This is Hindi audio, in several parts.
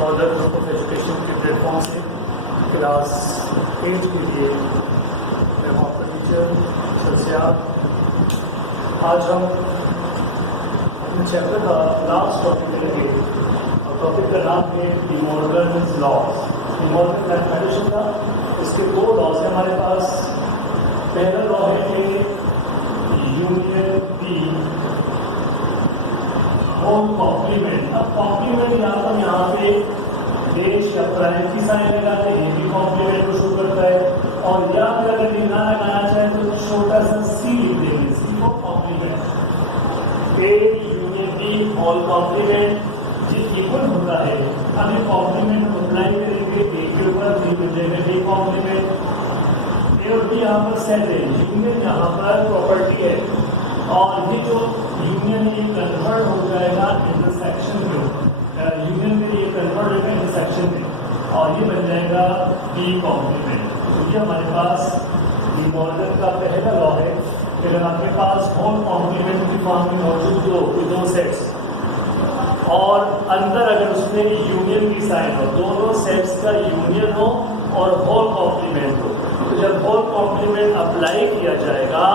मॉडर्न ग्रुप ऑफ एजुकेशन के प्लेटफॉर्म से क्लास 8 के लिए मैं हूँ आपका टीचर शमसियाब। आज हम अपने चैप्टर का लास्ट टॉपिक करेंगे और टॉपिक का नाम है डिमॉर्गन्स लॉज। डिमॉर्गन मैथमेटिशियन का इसके दो लॉज हैं हमारे पास। पहला लॉ है यूनियन बी होल कॉम्प्लीमेंट। अब कॉम्प्लीमेंट यहाँ पे देश या प्राइम की साइन लगाते हैं, भी कॉम्प्लीमेंट को शो करता है। और या फिर अगर लिखना लगाना चाहे तो छोटा सा सी लिख देंगे, c for complement. A union b whole complement जी इक्वल होता है। अब ये कॉम्प्लीमेंट अप्लाई करेंगे ए के ऊपर, बी मिल जाएगा बी कॉम्प्लीमेंट। ए और बी यहाँ पर सेट है, यूनियन यहाँ पर प्रॉपर्टी है और ये जो यूनियन ये कन्वर्ट हो जाएगा इंटरसेक्शन में, यूनियन में ये कन्वर्ट होगा इंटरसेक्शन में और ये बन जाएगा बी कॉम्प्लीमेंट। तो ये हमारे पास डिमॉर्गन का पहला लॉ है। फिर आपके पास होल कॉम्प्लीमेंट की फॉर्म में मौजूद हो दो सेट्स और अंदर अगर उसमें यूनियन की साइन हो, दोनों सेट्स का यूनियन हो और होल कॉम्प्लीमेंट हो, तो जब होल कॉम्प्लीमेंट अप्लाई किया जाएगा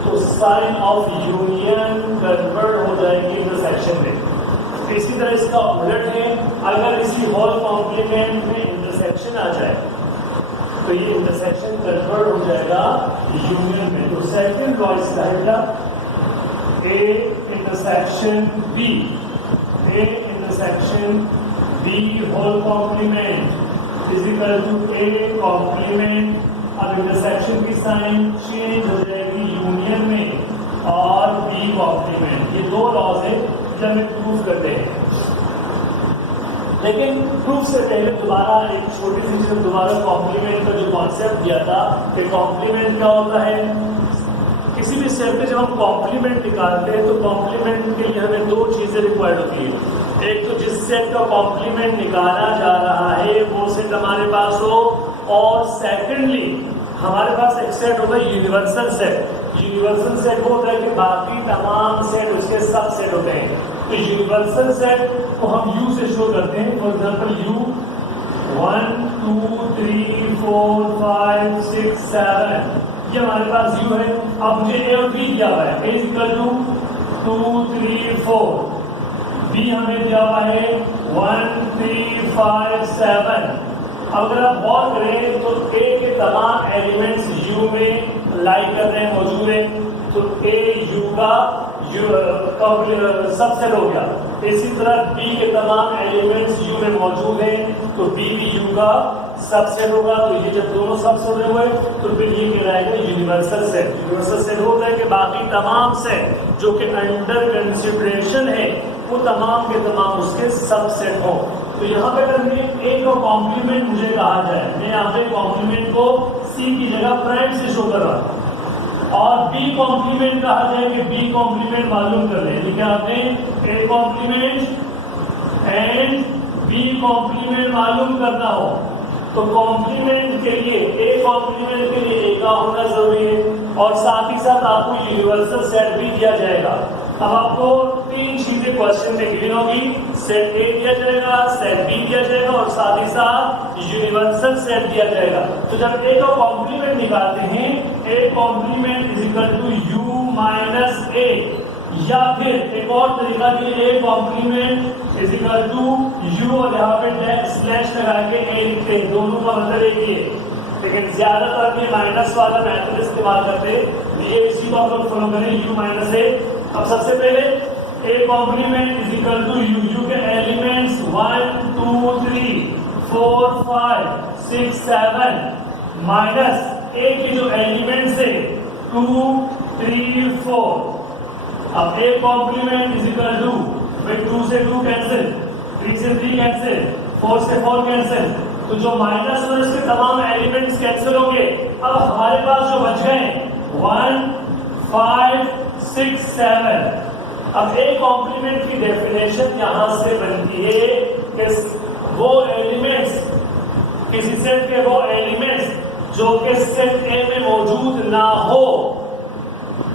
तो साइन ऑफ यूनियन कन्वर्ट हो जाएगी इंटरसेक्शन में। इसी तरह इसका उलट है, अगर इसी होल कॉम्प्लीमेंट में इंटरसेक्शन आ जाए तो ये इंटरसेक्शन कन्वर्ट हो जाएगा यूनियन में। तो सेकंड लॉ इसका है क्या, A intersection B, A intersection B whole complement is equal to A complement. अब इंटरसेक्शन की साइन चेंज हो जाएगी यूनियन में और बी कॉम्प्लीमेंट। ये दो लॉज है जब हम प्रूफ करते हैं। लेकिन प्रूफ से पहले दोबारा एक छोटी सी चीज, दोबारा कॉम्प्लीमेंट का जो कॉन्सेप्ट दिया था कि कॉम्प्लीमेंट क्या होता है। किसी भी सेट पे जब हम कॉम्प्लीमेंट निकालते हैं तो कॉम्प्लीमेंट के लिए हमें दो चीजें रिक्वायर्ड होती है। एक तो जिस सेट का कॉम्प्लीमेंट निकाला जा रहा है वो सेट हमारे पास हो, और सेकेंडली हमारे पास एक सेट होता है यूनिवर्सल सेट। यूनिवर्सल सेट वो होता है कि बाकी तमाम सेट उसके सब सेट होते हैं। तो यूनिवर्सल सेट को हम यू से शो करते हैं। फॉर एग्जाम्पल यू 1 2 3 4 5 6 7 ये हमारे पास यू है। अब मुझे ए और बी दिया हुआ है, ए इज इक्वल टू 2 3 4, बी हमें दिया हुआ है 1 3 5 7। अगर आप गौर करें तो ए के तमाम एलिमेंट्स यू में लाई कर रहे हैं, मौजूद है। तो ए यू का सबसेट हो गया। इसी तरह बी के तमाम एलिमेंट्स यू में मौजूद हैं तो बी भी यू का सबसेट होगा। तो ये जब दोनों सबसेट हुए तो फिर ये कहलाएगा यूनिवर्सल सेट। यूनिवर्सल सेट होता है कि बाकी तमाम सेट जो कि अंडर कंसिडरेशन है वो तमाम के तमाम उसके सबसेट हो। तो यहाँ पे अगर ए का कॉम्प्लीमेंट मुझे कहा जाए, मैं यहाँ पे कॉम्प्लीमेंट को सी की जगह प्राइम से शो कर रहा हूँ और बी कॉम्प्लीमेंट कहा जाए कि बी कॉम्प्लीमेंट मालूम कर लें। ठीक है, आपने A complement and B complement मालूम करना हो तो कॉम्प्लीमेंट के लिए ए कॉम्प्लीमेंट के लिए ए का होना जरूरी है और साथ ही साथ आपको यूनिवर्सल सेट भी दिया जाएगा। अब आपको तीन चीजें क्वेश्चन में गिवन होगी, सेट ए दिया जाएगा, सेट बी दिया जाएगा और साथ ही साथ यूनिवर्सल सेट दिया जाएगा। तो जब ए का कॉम्प्लीमेंट निकालते हैं, a complement is equal to you minus a, या फिर एक और तरीका कि a complement is equal to u और यहाँ पे स्लैश लगा के ए लिखते हैं। दोनों का मतलब एक ही है, लेकिन ज्यादातर ये माइनस वाला मेथड इस्तेमाल करते हैं। ये इसी को आप लोग फॉलो करें, यू माइनस ए। अब सबसे पहले A complement is equal to U, U के एलिमेंट्स 1 2 3 4 5 6 7 माइनस ए के जो एलिमेंट्स है 2 3 4। अब A complement is equal to 2 से 2 कैंसिल, 3 से 3 कैंसिल, 4 से 4 कैंसिल। तो जो माइनस में उसके तमाम एलिमेंट्स कैंसिल होंगे। अब हमारे पास जो बच गए 1 5 6 7। अब ए कॉम्प्लीमेंट की डेफिनेशन यहां से बनती है कि वो एलिमेंट्स, किसी सेट के वो एलिमेंट्स जो कि सेट ए में मौजूद ना हो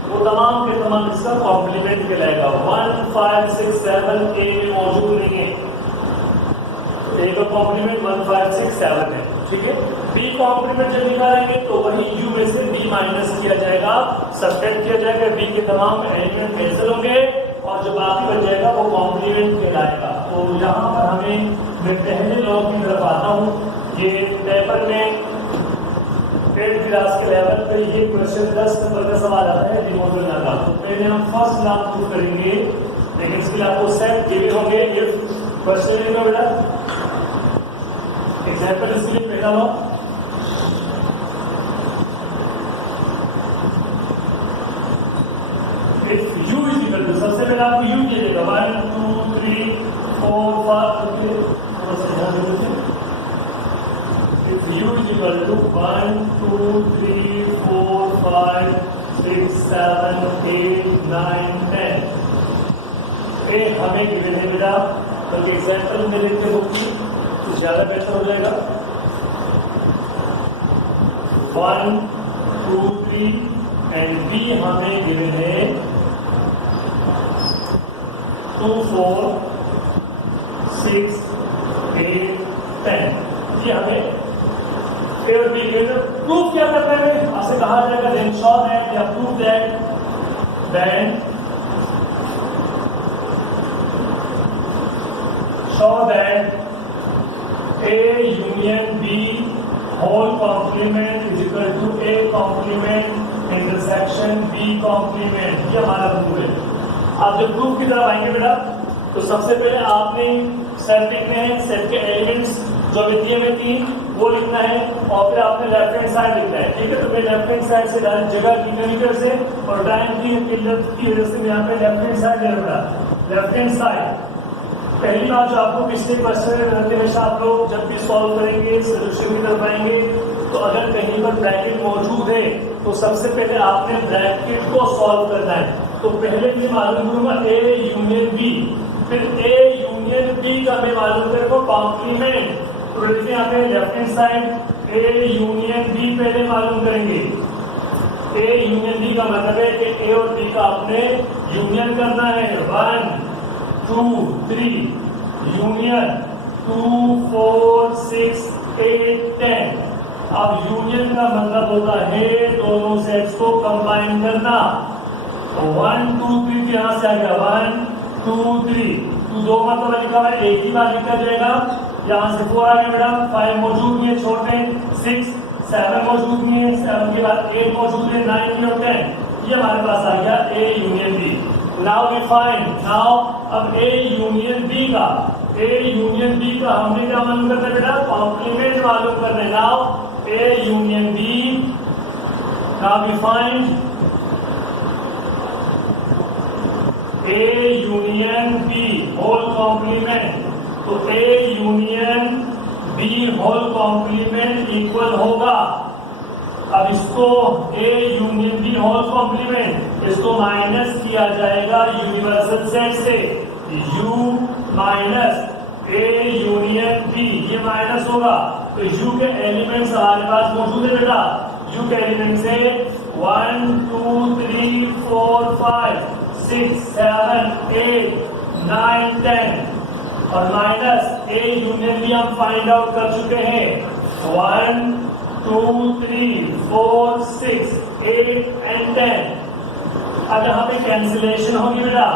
वो तमाम के तमाम इसका कॉम्प्लीमेंट कहलाएगा। 1 5 6 7 ए में मौजूद नहीं है ए का कॉम्प्लीमेंट 1 5 6 7 है, ठीक है। बी कॉम्प्लीमेंट जब निकालेंगे तो वही यू में से बी माइनस किया जाएगा, सब्ट्रैक्ट किया जाएगा, बी के तमाम एलिमेंट कैंसिल होंगे और जो बाकी बच जाएगा वो कॉम्प्लीमेंट कहलाएगा। तो यहाँ पर हमें मैं पहले लॉ की तरफ आता हूँ। ये पेपर में 8th क्लास के लेवल पे ये क्वेश्चन 10 नंबर का सवाल आता है डिमोर्गन का। तो पहले हम फर्स्ट लॉ प्रूव करेंगे, लेकिन इसके लिए आपको सेट गिवे होंगे इफ क्वेश्चन लिखो बेटा। एग्जाम्पल इसके लिए पहला law, if u is equal to, सबसे पहले आपको u दीजिएगा 1 2 3 4 5, थोड़ा सा ध्यान दे दीजिए। If u is equal to 1 2 3 4 5 6 7 8 9 10, ये हमें गिवन है बेटा, बल्कि एग्जाम्पल में लिखते होगी तो ज्यादा बेहतर हो जाएगा। 1 2 3 एंड b हमें गिवन है 2 4 6 8 10, ये हमें प्रूफ क्या करना है, आपसे कहा जाएगा देन शो दैट या proof that then show that A union B whole complement is equal to A complement intersection B complement, ये हमारा प्रूफ है। आप जब प्रूफ की तरफ आएंगे बेटा तो सबसे पहले आपने सेट लिखने हैं, सेट के एलिमेंट्स जो वित्तीय में थी वो लिखना है और फिर आपने लेफ्ट हैंड साइड लिखना है, ठीक है। तो मैं लेफ्ट हैंड साइड से डायरेक्ट जगह की केमिकल से और टाइम की किल्लत की वजह से मैं यहाँ पे लेफ्ट हैंड साइड ले रहा हूँ। लेफ्ट हैंड साइड पहली बात जो आपको पिछले क्वेश्चन में हमेशा आप लोग जब भी सॉल्व करेंगे सोल्यूशन की तरफ आएंगे तो अगर कहीं पर ब्रैकेट मौजूद है तो सबसे पहले आपने ब्रैकेट को सॉल्व करना है। तो पहले मैं मालूम करूंगा A यूनियन B, फिर A यूनियन B का मैं मालूम करूंगा कॉम्प्लीमेंट। तो देखिए यहाँ पे left hand side A union B पहले मालूम करेंगे। A यूनियन B का मतलब है कि A और B का आपने यूनियन करना है। 1 2 3 यूनियन 2 4 6 8 10। अब यूनियन का मतलब होता है दोनों सेट्स को कंबाइन करना। 1 2 3 यहाँ से आ गया 1 2 3, तो दो मतलब लिखा हुआ है, एक ही बार लिखा जाएगा। यहाँ से 4 आ गया बेटा, 5 मौजूद नहीं है, छोड़ते 6 7 मौजूद नहीं है, 7 के बाद 8 मौजूद है, 9 और 10, ये हमारे पास आ गया A union B। Now we find, now अब A यूनियन B का, A यूनियन B का हमने क्या मालूम करना है बेटा, कॉम्प्लीमेंट मालूम करना है। Now A union B, now we find A union B whole complement. तो A union B whole complement equal होगा, अब इसको A union B whole complement इसको माइनस किया जाएगा यूनिवर्सल सेट से, U minus A union B, ये माइनस होगा। तो U के एलिमेंट्स हमारे पास मौजूद है बेटा, U के एलिमेंट्स है 1 2 3 4 5 6 7 8 9 10 और माइनस A यूनियन B हम फाइंड आउट कर चुके हैं। 1 2 3 4 6 8 and 10। अब यहाँ पे कैंसिलेशन होगी बेटा,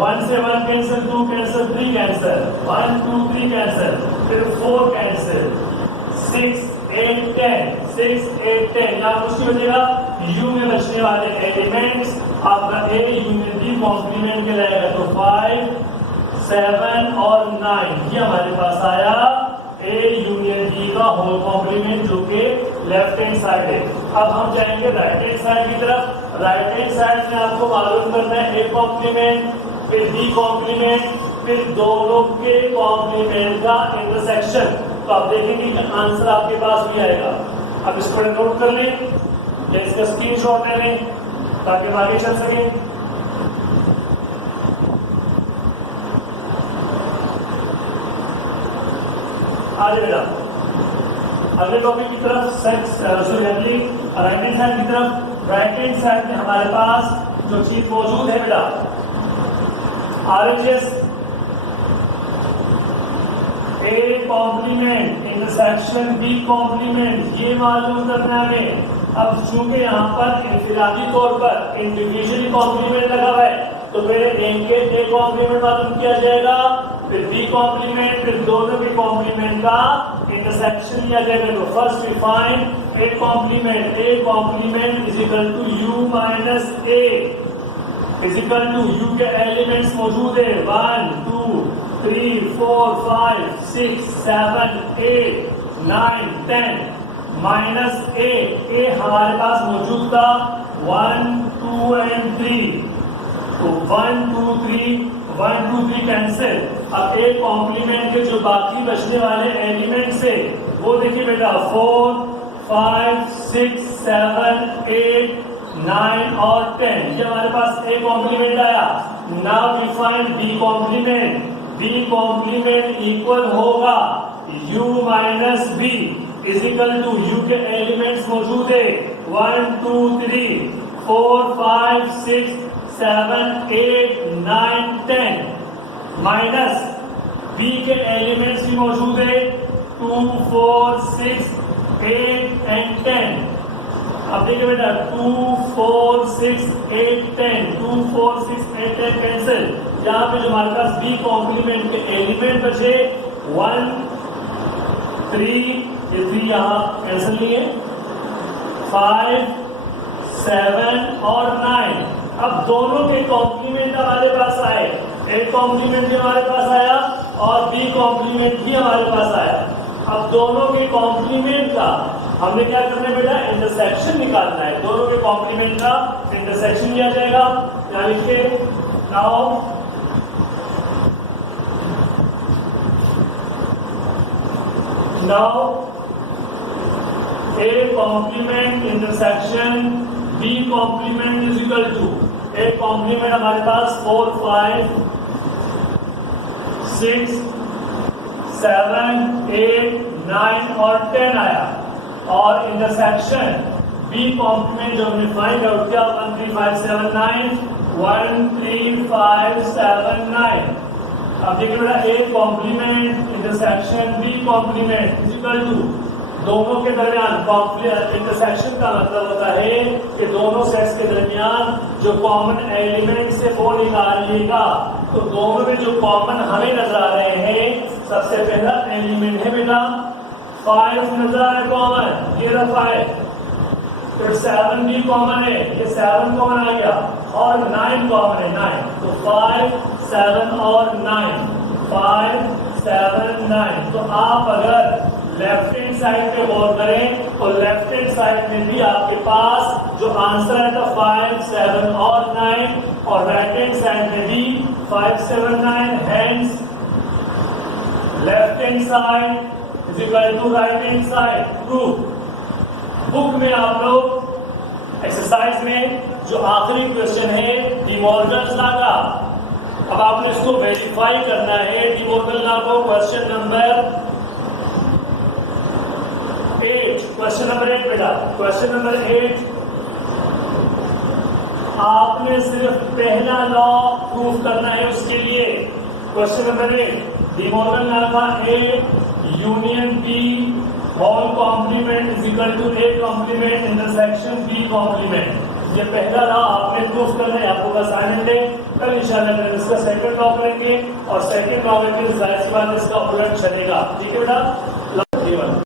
1 से 1 कैंसिल, 2 कैंसिल, 3 कैंसिल, 1 2 3 कैंसिल, फिर 4 कैंसिल, 6 8 10 6 8 10। यहाँ कुछ नहीं बचेगा, U में बचने वाले एलिमेंट्स आपका A यूनियन B कॉम्प्लीमेंट कहलाएगा। तो 5 7 और 9 ये हमारे पास आया A यूनियन B का होल कॉम्प्लीमेंट, जो कि लेफ्ट हैंड साइड है। अब हम जाएंगे राइट हैंड साइड की तरफ। राइट हैंड साइड में आपको मालूम करना है A कॉम्प्लीमेंट, फिर B कॉम्प्लीमेंट, फिर दोनों के कॉम्प्लीमेंट का इंटरसेक्शन। तो आप देखेंगे कि आंसर आपके पास भी आएगा। अब इसको नोट कर लें या इसका स्क्रीनशॉट ले लें ताकि हम आगे चल सकें। आगे बेटा अगले टॉपिक की तरफ, अगली राइट हैंड साइड की तरफ। राइट हैंड साइड में हमारे पास जो चीज मौजूद है बेटा, RHS A complement intersection B complement, ये मालूम करना है। अब चूंकि यहाँ पर इनफिरादी तौर पर इंडिविजुअली कॉम्प्लीमेंट लगा हुआ है, तो पहले इनके ए कॉम्प्लीमेंट मालूम किया जाएगा, फिर बी कॉम्प्लीमेंट, फिर दोनों के कॉम्प्लीमेंट का इंटरसेक्शन लिया जाएगा। तो first we find A complement is equal to you minus A is equal to U के एलिमेंट्स मौजूद है 1 2 3 4 5 6 7 8 9 10 माइनस ए हमारे पास मौजूद था 1 2 एंड 3, तो 1 2 3 कैंसिल। अब ए कॉम्प्लीमेंट के जो बाकी बचने वाले एलिमेंट्स है वो देखिए बेटा 4 5 6 7 8 9 और 10, ये हमारे पास ए कॉम्प्लीमेंट आया। Now we find B complement equal होगा u minus B is equal to U के एलिमेंट्स मौजूद है 1 2 3 4 5 6 7 8 9 10 माइनस बी के एलिमेंट्स भी मौजूद है 2 4 6 8 एंड 10। अब देखिए बेटा 2 4 6 8 10 2 4 6 8 10 कैंसिल। यहाँ पे जो हमारे पास बी कॉम्प्लीमेंट के एलिमेंट बचे 1 3, ये 3 यहाँ कैंसिल लिए 5 7 और 9। अब दोनों के कॉम्प्लीमेंट हमारे पास आए, ए कॉम्प्लीमेंट भी हमारे पास आया और बी कॉम्प्लीमेंट भी हमारे पास आया। अब दोनों के कॉम्प्लीमेंट का हमने क्या करना है बेटा, इंटरसेक्शन निकालना है। दोनों के कॉम्प्लीमेंट का इंटरसेक्शन लिया जाएगा, यहाँ लिखिए now A complement intersection B complement is equal to, A complement हमारे पास 4 5 6 7 8 9 और 10 आया, और इंटरसेक्शन बी कॉम्प्लीमेंट जो हमने फाइंड आउट किया 1 3 5 7 9 1 3 5 7 9। अब देखिए बेटा A complement intersection B complement is equal to, दोनों के दरमियान इंटरसेक्शन का मतलब होता है कि दोनों सेट्स के दरमियान जो कॉमन एलिमेंट है वो निकालिएगा। तो दोनों में जो कॉमन हमें नजर आ रहे हैं, सबसे पहला एलिमेंट है बेटा 5 नजर आ रहा है कॉमन, ये रहा 5, फिर 7 भी कॉमन है, ये 7 कॉमन आ गया, और 9 कॉमन है 9, तो 5 7 और 9 5 7 9। तो आप अगर लेफ्ट हैंड साइड पे गौर करें तो लेफ्ट हैंड साइड में भी आपके पास जो आंसर है था 5 7 और 9, और राइट हैंड साइड में भी 5 7 9, hands left hand side is equal to right hand side. Proof book में आप लोग एक्सरसाइज में जो आखिरी क्वेश्चन है डी मॉर्गन लॉ का, अब आपने इसको वेरीफाई करना है। डी मॉर्गन लॉ को क्वेश्चन नंबर 8 बेटा, क्वेश्चन नंबर 8 आपने सिर्फ पहला लॉ प्रूफ करना है। उसके लिए question number 8 de Morgan law का a union b whole complement is equal to A complement intersection B complement. ये पहला लॉ आपने प्रूफ करना है, आपको असाइनमेंट है। कल इंशाल्लाह इसका सेकंड लॉ करेंगे, और सेकंड लॉ में जाहिर सी बात इसका उलट चलेगा। ठीक है बेटा।